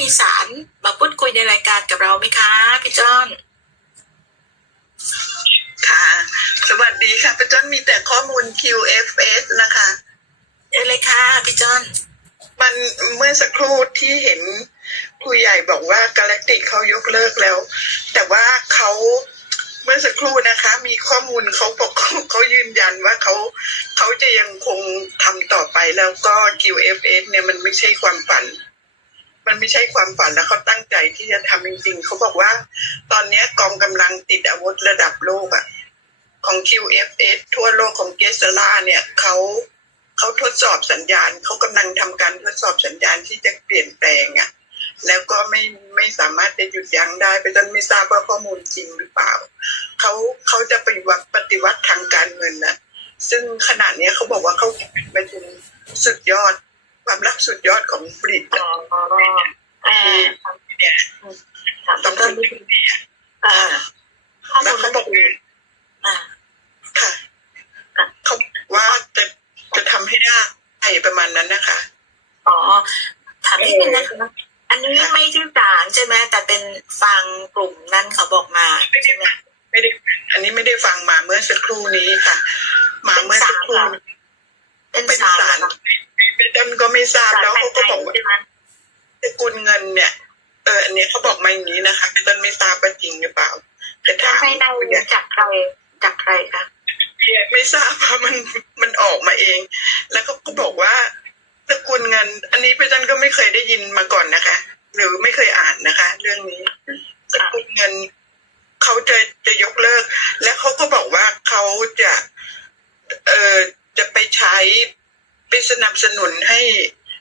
มีสารมาพูดคุยในรายการกับเราไหมคะ พี่จอนค่ะ สวัสดีค่ะป้าจ้อนมีแต่ข้อมูล QFS นะคะเอ้เลยค่ะ พี่จอนมันเมื่อสักครู่ที่เห็นผู้ใหญ่บอกว่ากาแล็กติกเขายกเลิกแล้ว แต่ว่าเขาเมื่อสักครู่นะคะ มีข้อมูลเขาบอกเขายืนยันว่าเขาเขาจะยังคงทำต่อไปแล้วก็ QFS เนี่ยมันไม่ใช่ความฝัน มันไม่ใช่ความฝันแล้วเขาตั้งใจที่จะทำจริงๆเขาบอกว่า ตอนเนี้กองกำลังติดอาวุธระดับโลกอะของ QFS ทั่วโลกของเกสลาเนี่ยเขาเขาทดสอบสัญญาณเขากำลังทำการทดสอบสัญญาณที่จะเปลี่ยนแปลงอะแล้วก็ไม่ไม่สามารถจะหยุดยั้งได้ไปจนไม่ทราบว่าข้อมูลจริงหรือเปล่าเขาเขาจะปฏิวัติปฏิวัติทางการเงินนะซึ่งขนาดนี้เขาบอกว่าเขาไปถึงสุดยอด ความรักสุดยอดของบริตอ๋ออ่าเนี่ยถามต้องพี่จอขึ้นนนิดนึงอ่าข้อมูแล้วลเขาบอกว่าอ่าค่ะเขาบอกว่าจะจะทำให้ได้ประมาณนั้นนะคะ อ๋อ ถามนิดนึงนะคะ อันนี้ไม่ใช่สารใช่ไหมแต่เป็นฟังกลุ่มนั้นเขาบอกมาใช่ไหมไม่ได้อันนี้ไม่ได้ฟังมาเมื่อสักครู่นี้ค่ะ มาเมื่อสักครู่เป็นเป็นสารสาร เหรอเป็นต้นก็ไม่ทราบแล้วเขาก็บอกว่าสกุลเงินเนี่ย เอออันนี้เขาบอกมาอย่างนี้นะคะเป็นต้นไม่ทราบว่าจริงหรือเปล่าจะถามภายในจากใครจากใครคะไม่ทราบว่ามันมันออกมาเอง แล้วก็ก็บอกว่าสกุลเงิน อันนี้เป็นต้นก็ไม่เคยได้ยินมาก่อนนะคะ หรือไม่เคยอ่านนะคะ เรื่องนี้สกุลเงินเขาจะจะยกเลิก และเขาก็บอกว่าเขาจะ เอ่อจะไปใช้ ไปสนับสนุนให้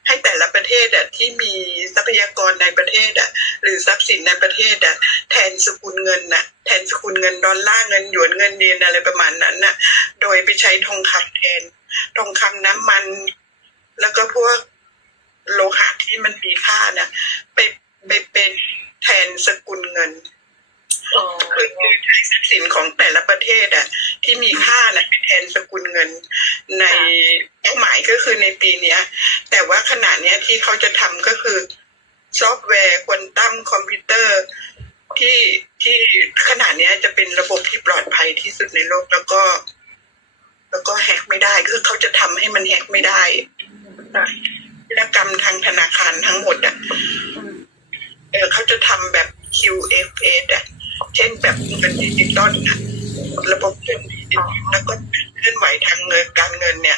ให้แต่ละประเทศอะที่มีทรัพยากรในประเทศอะหรือทรัพย์สินในประเทศอะแทนสกุลเงินน่ะแทนสกุลเงินดอลลาร์เงินหยวนเงินเยนอะไรประมาณนั้นน่ะ โดยไปใช้ทองคำแทน ทองคำน้ำมัน แล้วก็พวกโลหะที่มันมีค่าน่ะไปไปเป็นแทนสกุลเงิน คือคือใช้ทรัพย์สินของแต่ละประเทศอะที่มีค่านะแทนสกุลเงินในเป้าหมายก็คือในปีเนี้ย แต่ว่าขณะเนี้ยที่เขาจะทำก็คือซอฟต์แวร์ควอนตัมคอมพิวเตอร์ที่ที่ขณะเนี้ยจะเป็นระบบที่ปลอดภัยที่สุดในโลกแล้วก็ แล้วก็แฮกไม่ได้คือเขาจะทำให้มันแฮกไม่ได้ธุรกรรมทางธนาคารทั้งหมดอะเออเขาจะทำแบบ QFS อะ เช่นแบบเงินดิจิตอลนะระบบเงินดิจิตอลแล้วก็เคลื่อนไหวทางเงินการเงินเนี่ย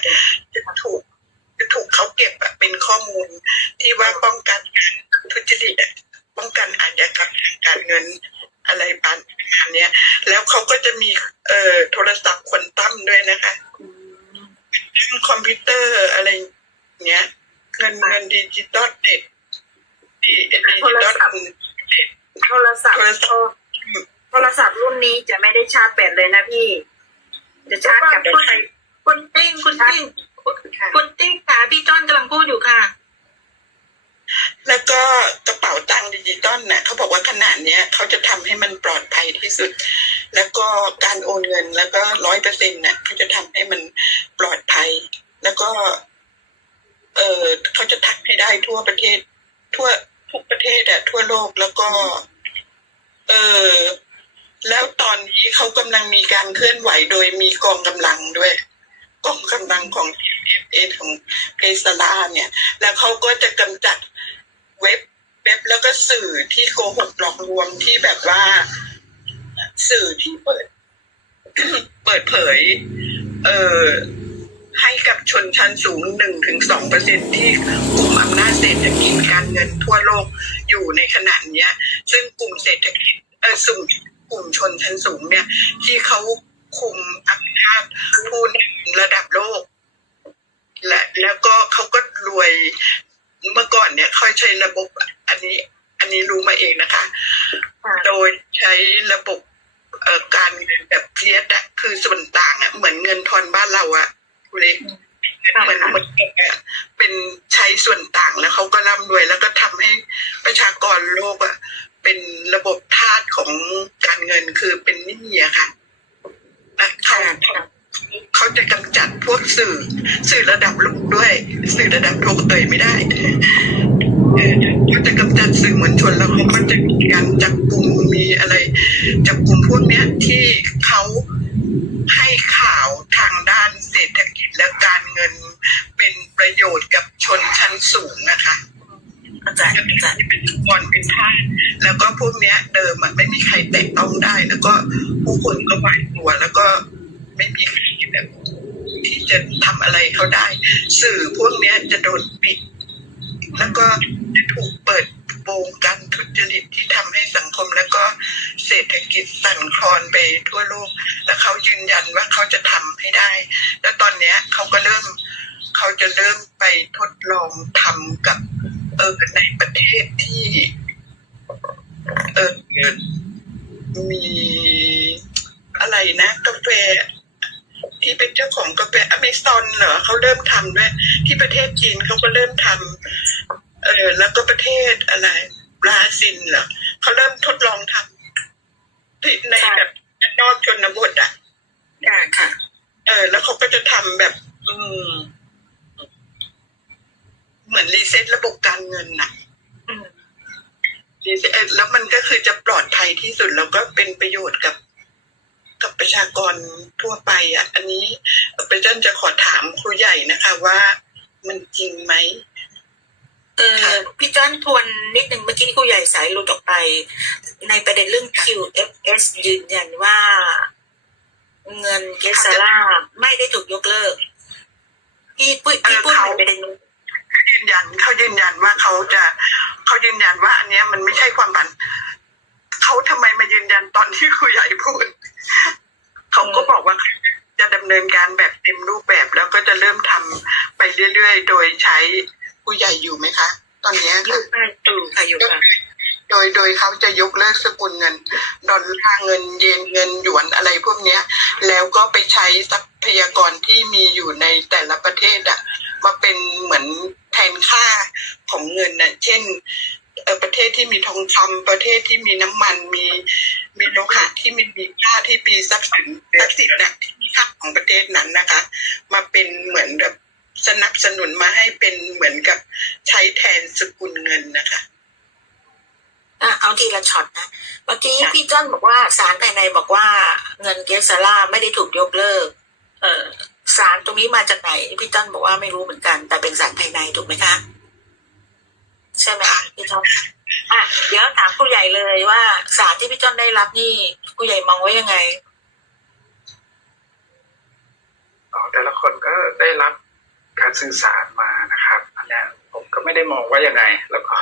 จะถูกจะถูกเขาเก็บอะเป็นข้อมูลที่ว่าป้องกันการทุจริตอะป้องกันอาชญากรรมทางการเงินอะไรประมาณเนี้ย แล้วเขาก็จะมีเอ่อโทรศัพท์ควอนตัมด้วยนะคะคอมพิวเตอร์อะไรเงี้ยเงินเงินดิจิตอลเด็ดดิจิตอลโทรศัพท์โทรศัพท์ โทรศัพท์โทรศัพท์รุ่นนี้จะไม่ได้ชาร์จแบตเลยนะพี่ จะชาร์จกับคุณใครคุณติ้งคุณติ้งคุณติ้งค่ะพี่จอนกำลังพูดอยู่ค่ะ แล้วก็กระเป๋าตังค์ดิจิตอลน่ะเขาบอกว่าขนาดเนี้ยเขาจะทำให้มันปลอดภัยที่สุด แล้วก็การโอนเงินแล้วก็ร้อยเปอร์เซ็นต์น่ะเขาจะทำให้มันปลอดภัย แล้วก็ เออเขาจะทำให้ได้ทั่วประเทศ ทั่วทุกประเทศอะทั่วโลกแล้วก็ เออ แล้วตอนนี้เขากำลังมีการเคลื่อนไหวโดยมีกองกำลังด้วยกองกำลังของเอของเพสลาเนี่ย แล้วเขาก็จะกำจัดเว็บเว็บแล้วก็สื่อที่โกหกหลอกลวงที่แบบว่า สื่อที่เปิด เปิดเผย เออ ให้กับชนชั้นสูงหนึ่งถึงสองเปอร์เซ็นที่กลุ่มอำนาจเศรษฐกิจการเงินทั่วโลกอยู่ในขณะเนี้ยซึ่งกลุ่มเศรษฐกิจเออสุ่มกลุ่มชนชั้นสูงเนี่ย ที่เขาคุมอำนาจผู้นำระดับโลก และแล้วก็เขาก็รวยเมื่อก่อนเนี่ยเขาใช้ระบบอันนี้ อันนี้รู้มาเองนะคะค่ะโดยใช้ระบบเอ่อการเงินแบบเพียสอะคือส่วนต่างอะเหมือนเงินทอนบ้านเราอะ คุณเล็กค่ะเหมือนเหมือนอะเป็นใช้ส่วนต่างแล้วเขาก็ร่ำรวย แล้วก็ทำให้ประชากรโลกอะเป็นระบบทาสของการเงินคือเป็นหนี้อะค่ะและเขาเขาจะกำจัดพวกสื่อ สื่อระดับโลกด้วย สื่อระดับโลกเอ่ยไม่ได้เออเขาจะกำจัดสื่อมวลชนแล้วเขาก็จะมีการจับกลุ่มมีอะไรจับกลุ่มพวกเนี้ยที่เขาให้ข่าวทางด้านเศรษฐกิจและการเงินเป็นประโยชน์กับชนชั้นสูงนะคะเข้าใจเข้าใจเป็นกรเป็นท่าสแล้วก็พวกเนี้ย เดิมมันไม่มีใครแตะต้องได้ แล้วก็ผู้คนก็หวาดกลัวแล้วก็ไม่มีใครแบบที่จะทำอะไรเขาได้ สื่อพวกเนี้ยจะโดนปิด แล้วก็จะถูกเปิด โปงการทุจริตที่ทำให้สังคมแล้วก็เศรษฐกิจสั่นคลอนไปทั่วโลก แล้วเขายืนยันว่าเขาจะทำให้ได้ แล้วตอนเนี้ยเขาก็เริ่มเขาจะเริ่มไปทดลองทำกับเออในประเทศที่เออมีอะไรนะกาแฟที่เป็นเจ้าของกาแฟอเมซอนเหรอเขาเริ่มทำด้วย ที่ประเทศจีนเขาก็เริ่มทำ เออแล้วก็ประเทศอะไรบราซิลเหรอเขาเริ่มทดลองทำที่ในแบบนอกชนบทอะค่ะค่ะเออ แล้วเขาก็จะทำแบบ อืม เหมือนรีเซ็ตระบบการเงินน่ะอืมรีเซ็ตเอ่อแล้วมันก็คือจะปลอดภัยที่สุด แล้วก็เป็นประโยชน์กับกับประชากรทั่วไปอะ อันนี้ประจันจะขอถามครูใหญ่นะคะว่ามันจริงไหม เออพี่จ้อนทวนนิดนึงเมื่อกี้ที่ครูใหญ่สายหลุดออกไป ในประเด็นเรื่อง QFS ยืนยันว่า เงินเกสซาร่าไม่ได้ถูกยกเลิก พี่พูดพี่พูดในประเด็นยืนยันเขายืนยันว่าเขาจะเขายืนยันว่า อันเนี้ยมันไม่ใช่ความผันเขาทำไมมายืนยันตอนที่ครูใหญ่พูดเขาก็บอกว่าจะดำเนินการแบบเต็มรูปแบบ แล้วก็จะเริ่มทำไปเรื่อยๆ โดยใช้ ผู้ใหญ่อยู่ไหมคะ ตอนเนี้ยยคือกได้ตู่ค่ะอยู่ค่ะ โดยโดยเขาจะยกเลิกสกุลเงิน ดอลลาร์เงินเยนเงินหยวนอะไรพวกเนี้ย แล้วก็ไปใช้ทรัพยากรที่มีอยู่ในแต่ละประเทศอะมาเป็นเหมือนแทนค่าของเงินน่ะเช่นเอ่อประเทศที่มีทองคำประเทศที่มีน้ำมันมีมีโลหะที่มีมีค่าที่มีทรัพย์สินทรัพย์สินน่ะที่มีค่าของประเทศนั้นนะคะ มาเป็นเหมือนแบบ สนับสนุนมาให้เป็นเหมือนกับใช้แทนสกุลเงินนะคะอะเอาทีละช็อตนะ เมื่อกี้ค่ะพี่จ้อนบอกว่าสารภายในบอกว่าเงินเกสซาร่าไม่ได้ถูกยกเลิก เออสารตรงนี้มาจากไหน พี่จ้อนบอกว่าไม่รู้เหมือนกัน แต่เป็นสารภายในถูกไหมคะ ใช่ไหมพี่จ้อนอะเดี๋ยวถามผู้ใหญ่เลยว่าสารที่พี่จ้อนได้รับนี่ผู้ใหญ่มองว่ายังไงอ๋อแต่ละคนก็ได้รับ การสื่อสารมานะครับอันเนี้ยผมก็ไม่ได้มองว่ายังไง แล้วก็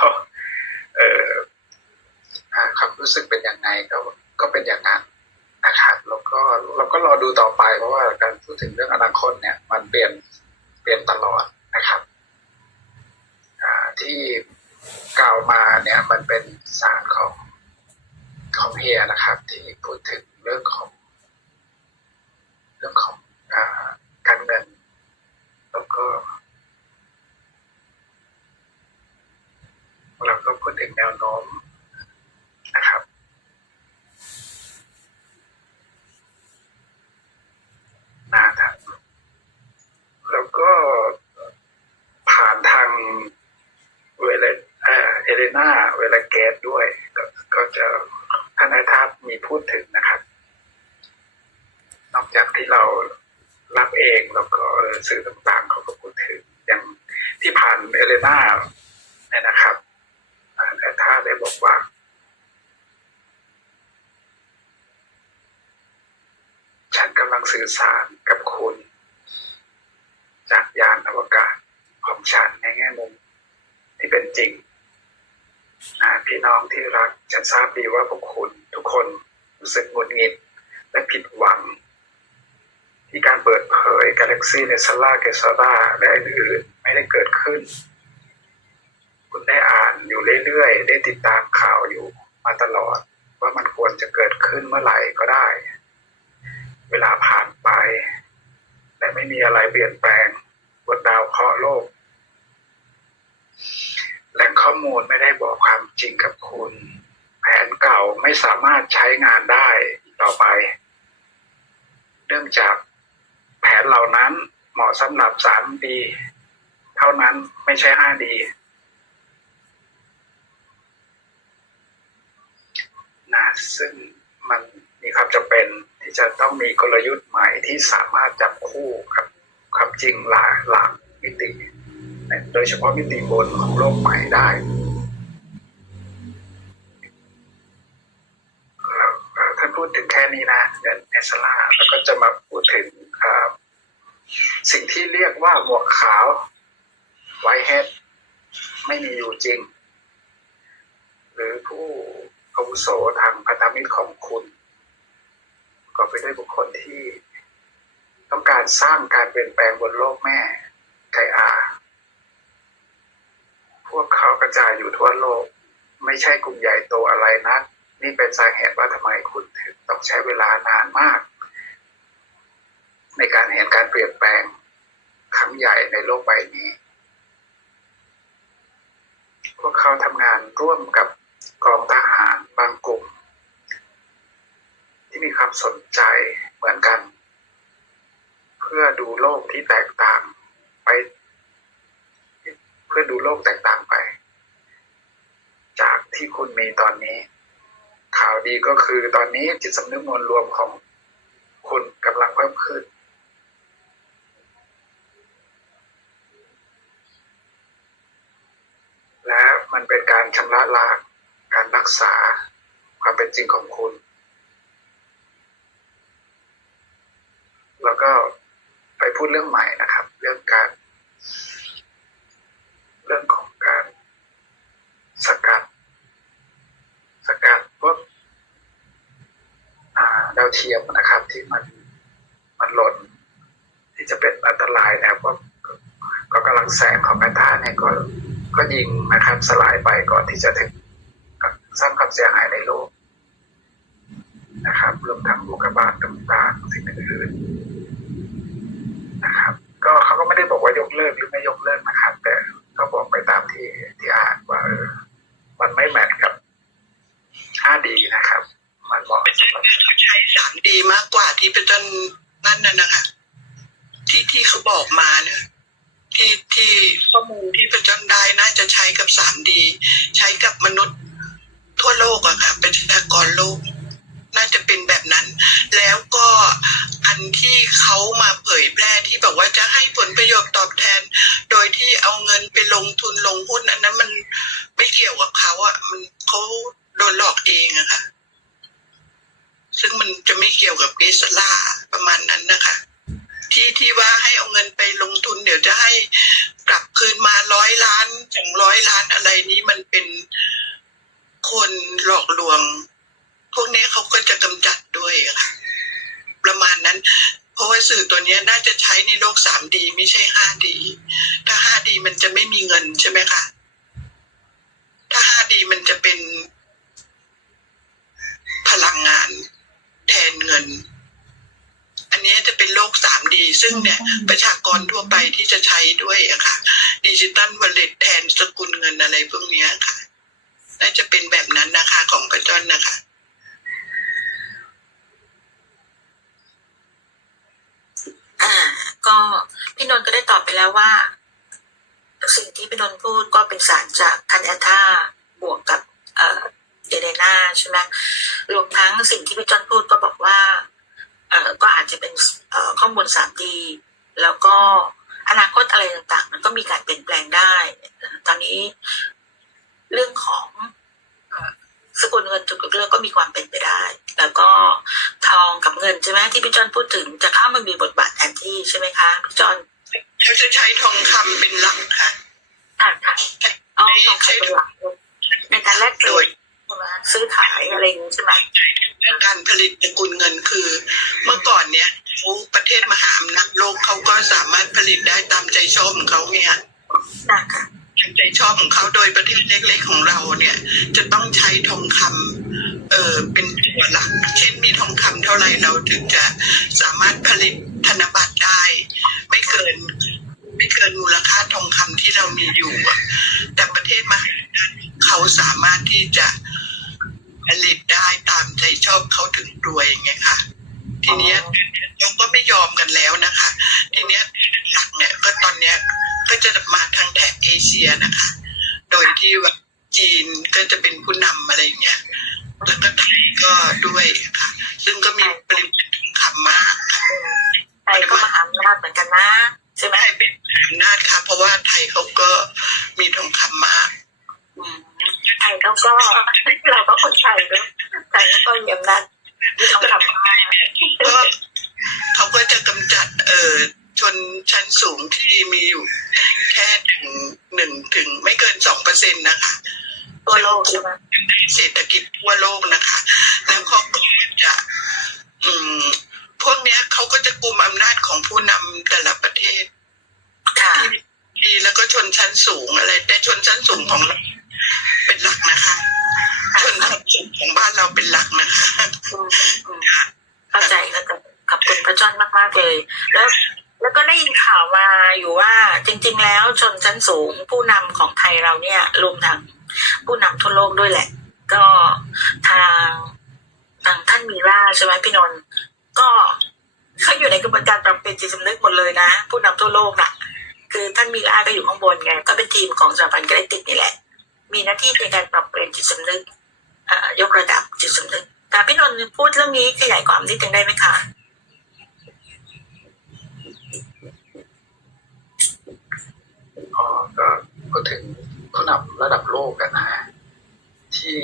เออความรู้สึกเป็นยังไงก็ก็เป็นอย่างนั้นนะครับแล้วก็เราก็รอดูต่อไปเพราะว่าการพูดถึงเรื่องอนาคตเนี่ย มันเปลี่ยนเปลี่ยนตลอดนะครับที่กล่าวมาเนี่ยมันเป็นสารของของเฮียนะครับ ที่พูดถึงเรื่องของ เรื่องของอการเงิน แล้วก็เราก็พูดถึงแนวโน้มนะครับนะครับแล้วก็ผ่านทางเวเลเอเลนาเวลาเกตด้วยก็ก็จะท่านนาทัพมีพูดถึงนะครับ นอกจากที่เรารับเองแล้วก็เออสื่อต่างๆเขาก็พูดถึงอย่าง ที่ผ่านเอเลนาเนี่ยนะครับแต่ถ้าได้บอกว่าฉันกำลังสื่อสารกับคุณ จากยานอวกาศของฉันในแง่มุมที่เป็นจริงพี่น้องที่รัก ฉันทราบดีว่าพวกคุณทุกคนรู้สึกหงุดหงิดและผิดหวัง ที่การเปิดเผยกาแล็กซีในซาร่าเกซาร่าและอื่นๆ ไม่ได้เกิดขึ้น คุณได้อ่านอยู่เรื่อยๆ ได้ติดตามข่าวอยู่มาตลอด ว่ามันควรจะเกิดขึ้นเมื่อไหร่ก็ได้ เวลาผ่านไป และไม่มีอะไรเปลี่ยนแปลงบนดาวเคราะห์โลกแหล่งข้อมูลไม่ได้บอกความจริงกับคุณ แผนเก่าไม่สามารถใช้งานได้ต่อไป เนื่องจากแผนเหล่านั้นเหมาะสำหรับ 3D เท่านั้นไม่ใช่ห้าดีนะซึ่งมันมีความจำเป็นที่จะต้องมีกลยุทธ์ใหม่ที่สามารถจับคู่กับความจริงหลากหลากมิติ โดยเฉพาะมิติบนของโลกใหม่ได้ท่านพูดถึงแค่นี้นะเดินเอสลาแล้วก็จะมาพูดถึงสิ่งที่เรียกว่าหมวกขาว ไวเฮดไม่มีอยู่จริง หรือผู้อาวุโสทางพันธมิตรของคุณ ก็ไปด้วยบุคคลที่ ต้องการสร้างการเปลี่ยนแปลงบนโลกแม่ไกอา พวกเขากระจายอยู่ทั่วโลก ไม่ใช่กลุ่มใหญ่โตอะไรนัก นี่เป็นสาเหตุว่าทำไมคุณถึงต้องใช้เวลานานมาก ในการเห็นการเปลี่ยนแปลงครั้งใหญ่ในโลกใบนี้ พวกเขาทำงานร่วมกับกองทหารบางกลุ่ม ที่มีความสนใจเหมือนกัน เพื่อดูโลกที่แตกต่างไป เพื่อดูโลกแตกต่างไป จากที่คุณมีตอนนี้ ข่าวดีก็คือตอนนี้จิตสำนึกมวลรวมของคุณกำลังเพิ่มขึ้น และมันเป็นการชำระล้าง การรักษาความเป็นจริงของคุณ แล้วก็ไปพูดเรื่องใหม่นะครับ เรื่องการ เรื่องของการสกัดสกัดพวกาดาวเทียมนะครับ ที่มันมันหล่นที่จะเป็นอันตรายนะครับก็ก็กำลังแสงของแมตาเนี่ยก็ก็ยิงนะครับ สลายไปก่อนที่จะถึง สร้างความเสียหายในโลกนะครับรวมทั้งลูกบาดต่างๆสิ่งอื่นๆนะครับ ก็เขาก็ไม่ได้บอกว่ายกเลิกหรือไม่ยกเลิกนะครับ แต่ก็บอกไปตามที่ที่อ่านว่าเออมันไม่แมทกับ 5D นะครับ มันเหมาะใช้สามดีมากกว่าที่เป็นต้นนั่นน่ะนะคะที่ที่เขาบอกมาเนี่ยที่ที่ข้อมูลที่ประจันได้น่าจะใช้กับสามดีใช้กับมนุษย์ ทั่วโลกอะค่ะประชากรโลก น่าจะเป็นแบบนั้น แล้วก็อันที่เขามาเผยแพร่ที่บอกว่าจะให้ผลประโยชน์ตอบแทน โดยที่เอาเงินไปลงทุนลงหุ้นอันนั้นมันไม่เกี่ยวกับเขาอะมันเขาโดนหลอกเองอะค่ะ ซึ่งมันจะไม่เกี่ยวกับเกสลาประมาณนั้นนะคะที่ที่ว่าให้เอาเงินไปลงทุนเดี๋ยวจะให้กลับคืนมาร้อยล้านสองร้อยล้านอะไรนี้มันเป็น คนหลอกลวง พวกนี้เขาก็จะกำจัดด้วยอะค่ะประมาณนั้น เพราะว่าสื่อตัวเนี้ยน่าจะใช้ในโลก 3D ไม่ใช่ 5D ถ้า 5D มันจะไม่มีเงินใช่ไหมคะถ้า 5D มันจะเป็นพลังงานแทนเงิน อันนี้จะเป็นโลก 3D ซึ่งเนี่ยประชากรทั่วไปที่จะใช้ด้วยอะค่ะดิจิตัลวอลเล็ตแทนสกุลเงินอะไรพวกเนี้ยค่ะ น่าจะเป็นแบบนั้นนะคะของประจอนนะคะ อ่า ก็พี่นนท์ก็ได้ตอบไปแล้วว่า สิ่งที่พี่นนท์พูดก็เป็นสารจากคันยาธาบวกกับ เอ่อเอเดนาใช่ไหมรวมทั้งสิ่งที่พี่จอนพูดก็บอกว่า เอ่อก็อาจจะเป็นข้อมูล 3D แล้วก็อนาคตอะไรต่างๆ มันก็มีการเปลี่ยนแปลงได้ ตอนนี้ เรื่องของเอ่อสกุลเงินถูกยกเลิกก็มีความเป็นไปได้ แล้วก็ทองกับเงินใช่ไหมที่พี่จอนพูดถึงจะเข้ามามีบทบาทแทนที่ใช่ไหมคะพี่จอนเขาจะใช้ทองคำเป็นหลักค่ะอ่าค่ะเอาทองคำเป็นหลักในการแลกเปโดลี่ยยนใช่ไหมซื้อขายอะไรอย่างนี้ใช่ไหมการผลิตสกุลเงินคือ เมื่อก่อนเนี้ยเขาประเทศมหาอำนาจโลกเขาก็สามารถผลิตได้ตามใจชอบของเขาไงฮะนะคะ ตามใจชอบของเขาโดยประเทศเล็กๆของเราเนี่ย จะต้องใช้ทองคำเอ่อเป็นตัวหลัก เช่นมีทองคำเท่าไหร่เราถึงจะสามารถผลิตธนบัตรได้ ไม่เกิน ไม่เกินมูลค่าทองคำที่เรามีอยู่อแต่ประเทศมหาอำนาจเขาสามารถที่จะผลิตได้ตามใจชอบเขาถึงรวยไงคะทีเนี้ยเราก็ไม่ยอมกันแล้วนะคะ ทีเนี้ยหลักเนี่ยก็ตอนเนี้ย ก็จะมาทางแถบเอเชียนะคะ โดยที่ว่าจีนก็จะเป็นผู้นำอะไรอย่างเงี้ยแล้วก็ไทยก็ก็ด้วยค่ะ ซึ่งก็มีปริมาณทองคำมากค่ะอืมไทยก็มหาอำนาจเหมือนกันนะ ใช่ไหมไทยเป็นอำนาจค่ะ เพราะว่าไทยเขาก็มีทองคำมากอืมไทยเขาก็เราก็คนไทยด้วยไทยเขาก็มีอำนาจมีทองคำมากก็เขาก็จะกำจัดเอ่อ ชนชั้นสูงที่มีอยู่แค่ถึงหนึ่งถึงไม่เกินสองเปอร์เซ็นต์นะคะตัวโลกใช่ไหมเศรษฐกิจทั่วโลกนะคะ แล้วเขาก็จะ อืม พวกเนี้ยเขาก็จะกลุ่มอำนาจของผู้นำแต่ละประเทศค่ะดีแล้วก็ชนชั้นสูงอะไร แต่ชนชั้นสูงของเราเป็นหลักนะคะ ชนชั้นสูงของบ้านเราเป็นหลักนะคะ อืมอืมเข้าใจแล้วก็ขอบคุณพระจอนมากๆเลย แล้ว แล้วก็ได้ยินข่าวมาอยู่ว่าจริง ๆ แล้วช นสูง ผู้นำของไทยเราเนี่ยรวมทั้งผู้นำทั่วโลกด้วยแหละ ก็ทางทางท่านมีราใช่ไหมพี่นนท์ก็เขาอยู่ในกระบวนการปรับเปลี่ยนจิตสำนึกหมดเลยนะ ผู้นำทั่วโลกน่ะ คือท่านมีราก็อยู่ข้างบนไงก็เป็นทีมของสถาบันกรติกนี่แหละ มีหน้าที่ในการปรับเปลี่ยนจิตสำนึกยกระดับจิตสำนึกแต่พี่นนท์พูดเรื่องนี้ขยายความนิดนึงได้ไหมคะ ก็ถึงผู้นำระดับโลกกันนะฮะที่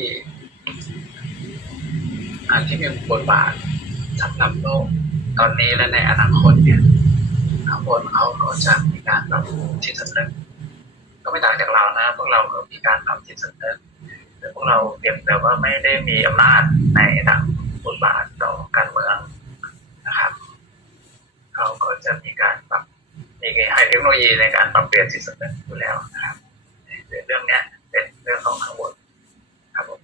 อที่มีบทบาทสำหรับโลก ตอนนี้และในอนาคตเนี่ยข้างบนเขาก็จะมีการปรับจิตสำนึกก็ไม่ต่างจากเรานะพวกเราก็มีการปรับจิตสำนึกแต่พวกเราเพียงแต่ว่าไม่ได้มีอำนาจในทางบทบาทต่อการเมืองนะครับ เขาก็จะมีการ มีให้เทคโนโลยีในการปรับเปลี่ยนจิตสำนึกอยู่แล้วนะครับเรื่องนี้เป็นเรื่องของข้างบนครับผม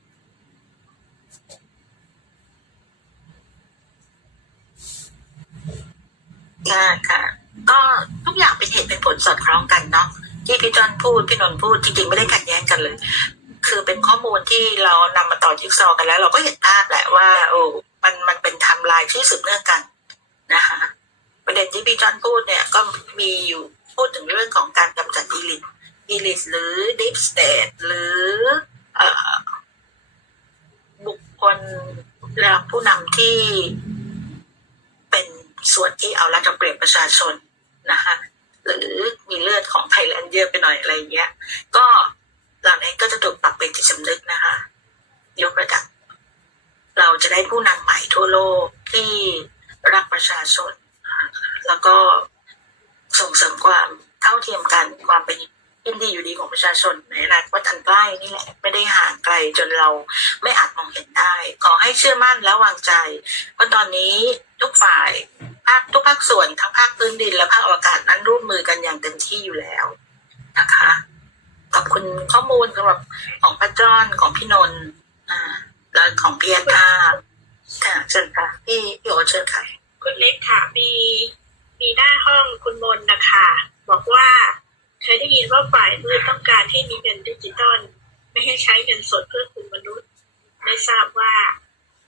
ค่ะค่ะก็ทุกอย่างเป็นเหตุเป็นผลสอดคล้องกันเนาะที่พี่จอนพูดพี่นนท์พูดจริงๆไม่ได้ขัดแย้งกันเลย คือเป็นข้อมูลที่เรานำมาต่อจิ๊กซอว์กันแล้ว เราก็เห็นภาพแหละว่าโอ้มันมันเป็นทม์ไลน์ที่สืบเนื่องกันนะคะ พี่จอนพูดเนี่ยก็มีอยู่พูดถึงเรื่องของการกำจัดอีลิทอีลิทหรือดิฟสเตทหรืออบุคคลและผู้นำที่เป็นส่วนที่เอารัฐเอาเปรียบประชาชนนะคะหรือมีเลือดของไทยแลนด์เยอะไปหน่อยอะไรอย่างเงี้ย ก็เหล่านี้ก็จะถูกปรับเป็นจิตสำนึกนะคะ ยกระดับ เราจะได้ผู้นำใหม่ทั่วโลกที่รักประชาชนแล้วก็ส่งเสริมความเท่าเทียมกันความเป็นยินดีอยู่ดีของประชาชนในอนาคตอันใกล้นี่แหละไม่ได้ห่างไกลจนเราไม่อาจมองเห็นได้ ขอให้เชื่อมั่นและวางใจ เพราะตอนนี้ทุกฝ่ายภาคทุกภาคส่วนทั้งภาคพื้นดินและภาคอวกาศนั้นร่วมมือกันอย่างเต็มที่อยู่แล้วนะคะขอบคุณข้อมูลสำหรับของพระจอนของพี่นนท์และของพี่อาค่ะเชิญค่ะพี่พี่โอเชิญค่ะคุณเล็กค่ะมี มีหน้าห้องคุณมนนะคะ บอกว่าเคยได้ยินว่าฝ่ายมืดต้องการให้มีเงินดิจิตอลไม่ให้ใช้เงินสดเพื่อคุณมนุษย์ ไม่ทราบว่า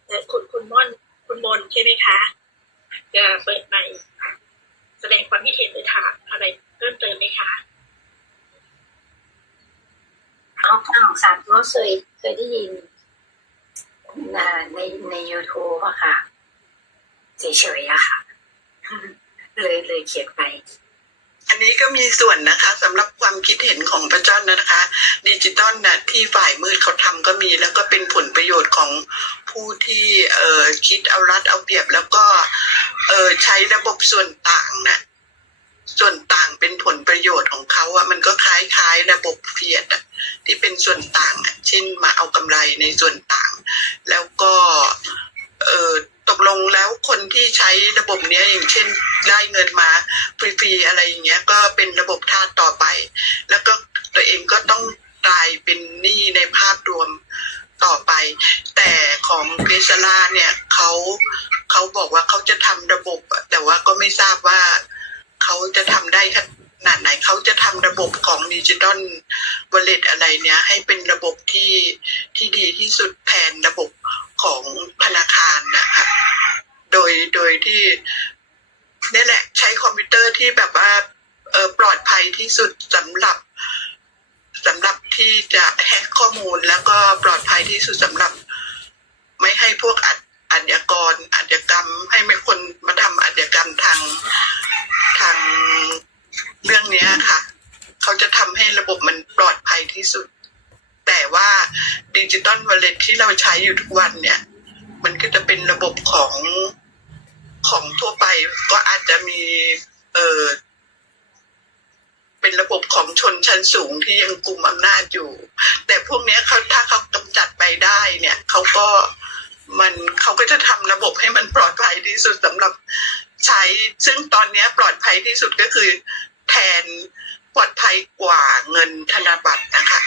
เอ่คุณคุณม่อนคุณมนใช่ไหมคะจะเปิดใหม่แสดงความคิดเห็นหรือถามอะไรเพิ่มเติมไหมคะเอาข้างของสัตว์ก็เคยเคยได้ยินในใน YouTube อะค่ะเฉยๆอะค่ะ เลยเลยเขียนไป อันนี้ก็มีส่วนนะคะสำหรับความคิดเห็นของพระเจ้านะคะ ดิจิตอลนะที่ฝ่ายมืดเขาทำก็มี แล้วก็เป็นผลประโยชน์ของผู้ที่เอ่อคิดเอารัดเอาเปรียบ แล้วก็เอ่อใช้ระบบส่วนต่างนะส่วนต่างเป็นผลประโยชน์ของเขาอะมันก็คล้ายๆระบบเฟียดอะที่เป็นส่วนต่างอะเช่นมาเอากำไรในส่วนต่าง แล้วก็เอ่อ ตกลงแล้วคนที่ใช้ระบบเนี้ยอย่างเช่นได้เงินมาฟรีๆอะไรอย่างเงี้ยก็เป็นระบบทาสต่อไป แล้วก็ตัวเองก็ต้องกลายเป็นหนี้ในภาพรวมต่อไป แต่ของเกสลาเนี่ยเขาเขาบอกว่าเขาจะทำระบบ แต่ว่าก็ไม่ทราบว่าเขาจะทำได้ นาดไหนเขาจะทำระบบของดิจิตอลวอลเล็ตอะไรเนี่ยให้เป็นระบบที่ที่ดีที่สุดแทนระบบของธนาคารนะคะโดยโดยที่นี่แหละ ใช้คอมพิวเตอร์ที่แบบว่าเออปลอดภัยที่สุดสำหรับสำหรับที่จะแฮกข้อมูลแล้วก็ปลอดภัยที่สุดสำหรับ ไม่ให้พวกอัดอาชญากรอาชญากรรม ให้ไม่คนมาทำอาชญากรรมทางทาง เรื่องเนี้ยค่ะ เขาจะทำให้ระบบมันปลอดภัยที่สุด แต่ว่าดิจิตอลวอลเล็ตที่เราใช้อยู่ทุกวันเนี่ย มันก็จะเป็นระบบของของทั่วไปก็อาจจะมีเออเป็นระบบของชนชั้นสูงที่ยังกลุ่มอำนาจอยู่ แต่พวกนี้เขาถ้าเขากำจัดไปได้เนี่ยเขาก็มันเขาก็จะทำระบบให้มันปลอดภัยที่สุดสำหรับใช้ ซึ่งตอนนี้ปลอดภัยที่สุดก็คือ แทนปลอดภัยกว่าเงินธนบัตรนะคะ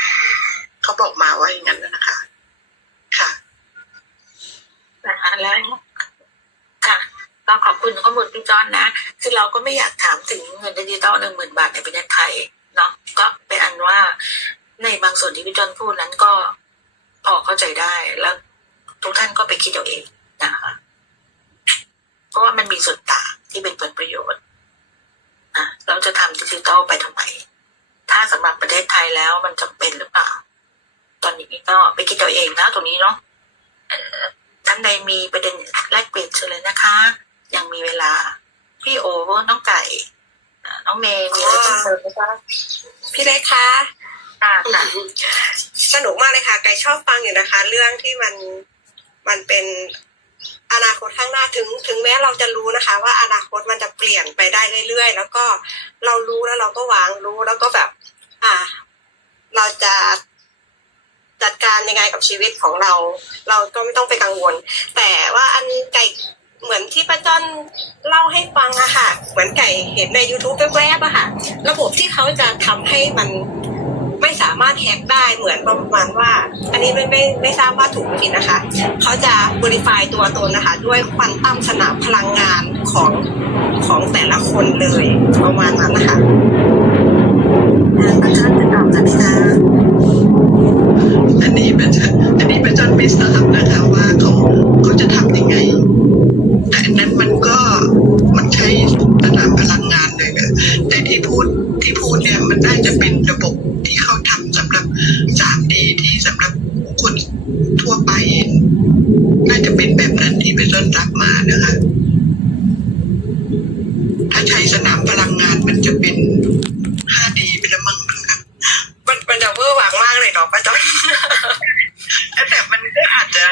เขาบอกมาว่าอย่างนั้นนะคะ ค่ะนะคะแล้วค่ะเราขอบคุณข้อมูลพี่จอนนะ คือเราก็ไม่อยากถามถึงเงินดิจิตอลหนึ่งหมื่นบาทในประเทศไทยเนาะก็เป็นอันว่าในบางส่วนที่พี่จอนพูดนั้นก็พอเข้าใจได้แล้วทุกท่านก็ไปคิดเอาเองนะคะเพราะว่ามันมีส่วนต่างที่เป็นผลประโยชน์ อะเราจะทำดิจิตอลไปทำไม ถ้าสำหรับประเทศไทยแล้วมันจำเป็นหรือเปล่า ตอนนี้ก็ไปคิดเอาเองนะตรงนี้เนาะเอ่อท่านใดมีประเด็นแลกเปลี่ยนเชิญเลยนะคะ ยังมีเวลา พี่โอน้องไก่อ่าน้องเมย์มีอะไรเพิ่มเติมไหมคะพี่เล็กคะค่ะค่ะสนุกมากเลยค่ะ ไก่ชอบฟังอยู่นะคะ เรื่องที่มันมันเป็น อนาคตข้างหน้าถึงถึงแม้เราจะรู้นะคะ ว่าอนาคตมันจะเปลี่ยนไปได้เรื่อยๆ แล้วก็เรารู้แล้วเราก็วางรู้แล้วก็แบบ อ่า เราจะจัดการยังไงกับชีวิตของเรา เราก็ไม่ต้องไปกังวล แต่ว่าอันไก่เหมือนที่ป้าจ้อนเล่าให้ฟังอะค่ะ เหมือนไก่เห็นใน YouTube แวบๆอะค่ะ ระบบที่เขาจะทำให้มันามารถแฮกได้เหมือนประมาณว่า อันนี้ไม่ไม่ไม่ทราบว่าถูกหรือผิดนะคะเขาจะบริฟายตัวตนนะคะ ด้วยควอนตัมสนามพลังงานของของแต่ละคนเลยประมาณนั้นนะคะประธานจะตอบนะคะอันนี้เป็นอันนี้เป็นจนไม่ทราบนะคะว่าเขาเขาจะทำยังไง แต่อันนั้นมันก็มันใช้สนามพลังงานเลยอะแต่ที่พูดที่พูดเนี่ยมันน่าจะเป็น ที่เป็นต้นรับมานะคะ ถ้าใช้สนามพลังงานมันจะเป็น 5D ไปละมั้งนะคะ มันมันจะเวอร์หวังมากเลยเนาะป้าจ้อน แต่มันก็อาจจะ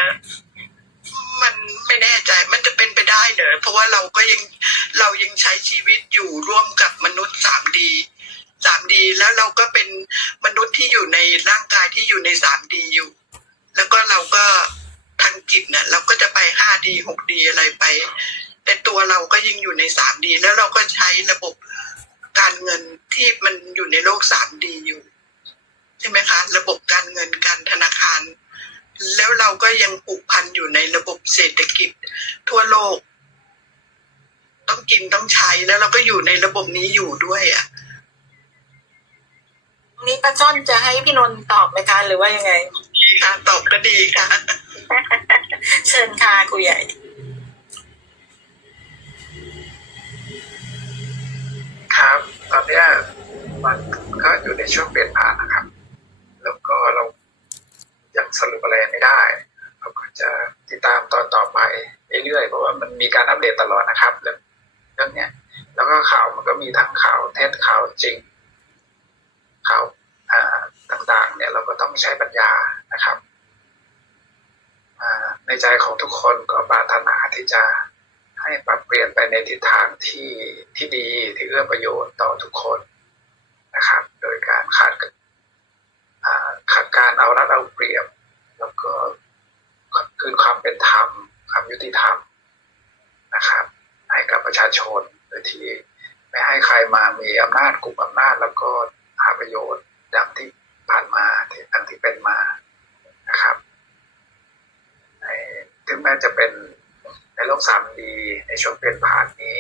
มันไม่แน่ใจ มันจะเป็นไปได้เหรอเพราะว่าเราก็ยังเรายังใช้ชีวิตอยู่ร่วมกับมนุษย์ 3D 3D แล้วเราก็เป็นมนุษย์ที่อยู่ในร่างกายที่อยู่ใน 3D อยู่ แล้วก็เราก็ทางจิตเนี่ยเราก็จะไป 5D 6D อะไรไป แต่ตัวเราก็ยังอยู่ใน 3D แล้วเราก็ใช้ระบบการเงินที่มันอยู่ในโลก 3D อยู่ ใช่ไหมคะ ระบบการเงินการธนาคาร แล้วเราก็ยังผูกพันอยู่ในระบบเศรษฐกิจทั่วโลก ต้องกินต้องใช้แล้วเราก็อยู่ในระบบนี้อยู่ด้วยอะ ตรงนี้ป้าจ้อนจะให้ พี่นนท์ตอบไหมคะ หรือว่ายังไง ดีค่ะ ตอบก็ดีค่ะ เชิญค่ะครูใหญ่ ครับ ตอนเนี้ยมันก็อยู่ในช่วงเปลี่ยนผ่านนะครับ แล้วก็เรายังสรุปอะไรไม่ได้ เราก็จะติดตามตอนต่อไปเรื่อยๆเพราะว่ามันมีการอัปเดตตลอดนะครับเรื่องเรื่องเนี้ย แล้วก็ข่าวมันก็มีทั้งข่าวเท็จข่าวจริงข่าวอ่า ต่างๆ เนี่ยเราก็ต้องใช้ปัญญานะครับในใจของทุกคนก็ปรารถนาที่จะให้ปรับเปลี่ยนไปในทิศทางที่ที่ดีที่เอื้อประโยชน์ต่อทุกคนนะครับ โดยการขาดขาดการเอารัดเอาเปรียบ แล้วก็คืนความเป็นธรรมความยุติธรรมนะครับ ให้กับประชาชนโดยที่ไม่ให้ใครมามีอำนาจกลุ่มอำนาจแล้วก็หาประโยชน์ดังที่ ผ่านที่ดังที่เป็นมานะครับถึงแม้จะเป็นในโลกสามดีในช่วงเปลี่ยนผ่านนี้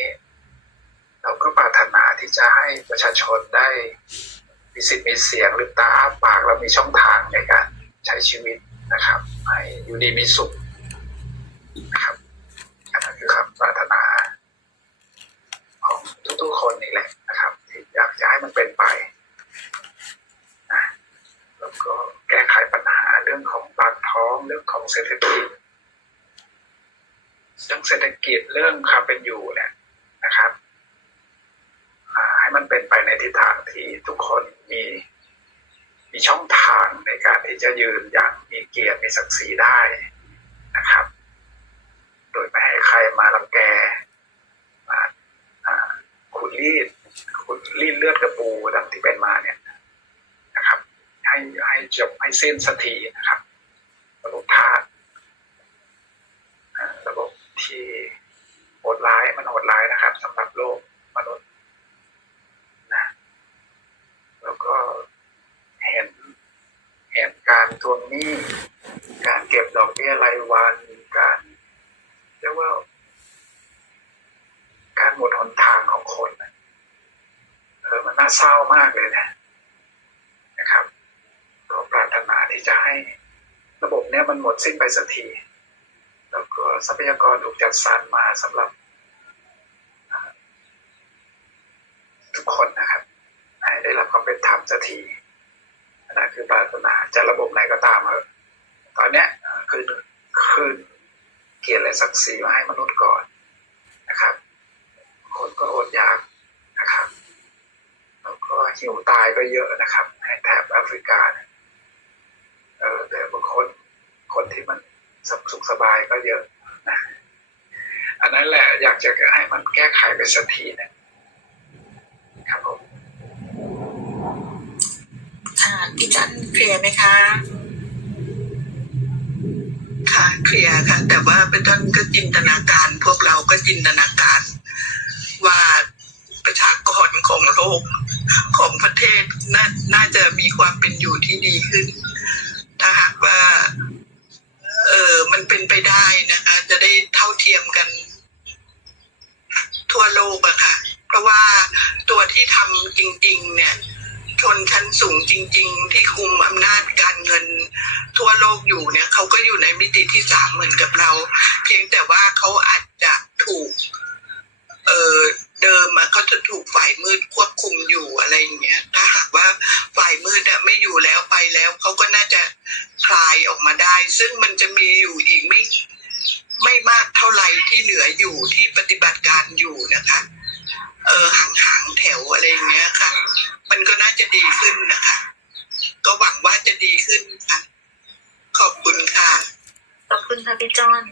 เราก็ปรารถนาที่จะให้ประชาชนได้มีสิทธิ์มีเสียงหรือตาอ้าปากแล้วมีช่องทางในการใช้ชีวิตนะครับให้อยู่ดีมีสุขนะครับอันนั้นคือคำปรารถนาของทุกๆคนนี่แหละนะครับ ที่อยากจะให้มันเป็นไปนะแล้วก็แก้ไขปัญหา เรื่องของเศรษฐกิจเรื่องเศรษฐกิจเรื่องความเป็นอยู่เนี่ยนะครับให้มันเป็นไปในทิศทางที่ทุกคนมีมีช่องทางในการที่จะยืนอย่างมีเกียรติมีศักดิ์ศรีได้นะครับ โดยไม่ให้ใครมาลังแกมาขุดรีดขุดรีดเลือดกระปูดังที่เป็นมาเนี่ยนะครับ ให้ให้จบให้สิ้นสักทีนะครับ ระบบทาสอ่าระบบที่โหดร้ายมันโหดร้ายนะครับสำหรับโลกมนุษย์นะแล้วก็เห็นเห็นการทวงหนี้การเก็บดอกเบี้ยรายวันการเรียกว่า การหมดหนทางของคนเออมันน่าเศร้ามากเลยนะนะครับก็ปรารถนาที่จะให้ ระบบเนี้ยมันหมดสิ้นไปสักที แล้วก็ทรัพยากรถูกจัดสรรมาสำหรับ ทุกคนนะครับให้ได้รับความเป็นธรรมสักทีนั่นคือปรารถนาจะระบบไหนก็ตามเถอะตอนเนี้ยคือคืนเกียรติและศักดิ์ศรีมาให้มนุษย์ก่อนนะครับ คนก็อดอยากนะครับแล้วก็หิวตายก็เยอะนะครับในแถบแอฟริกาเนี่ย เออแต่บางคนคนที่มันสุขสบายก็เยอะนะอันนั้นแหละอยากจะให้มันแก้ไขไปสักทีนะครับผมค่ะพี่จันเคลียร์ไหมคะค่ะเคลียร์ค่ะ แต่ว่าเป็นต้นก็จินตนาการ พวกเราก็จินตนาการ ว่าประชากรของโลกของประเทศน่าน่าจะมีความเป็นอยู่ที่ดีขึ้น ถ้าหากว่า เออมันเป็นไปได้นะคะ จะได้เท่าเทียมกัน ทั่วโลกอะค่ะ เพราะว่าตัวที่ทำจริง ๆ เนี่ยชนชั้นสูงจริง ๆ ที่คุมอำนาจการเงิน ทั่วโลกอยู่เนี่ยเขาก็อยู่ในมิติที่สามเหมือนกับเรา เพียงแต่ว่าเขาอาจจะถูก เออ เดิมมาเขาจะถูกฝ่ายมืดควบคุมอยู่อะไรอย่างเงี้ยถ้าหากว่าฝ่ายมืดอะไม่อยู่แล้วไปแล้วเขาก็น่าจะคลายออกมาได้ ซึ่งมันจะมีอยู่อีกไม่ไม่มากเท่าไหร่ที่เหลืออยู่ที่ปฏิบัติการอยู่นะคะเออห่างๆแถวอะไรอย่างเงี้ยค่ะ มันก็น่าจะดีขึ้นนะคะ ก็หวังว่าจะดีขึ้นค่ะ ขอบคุณค่ะ ขอบคุณค่ะพี่จอน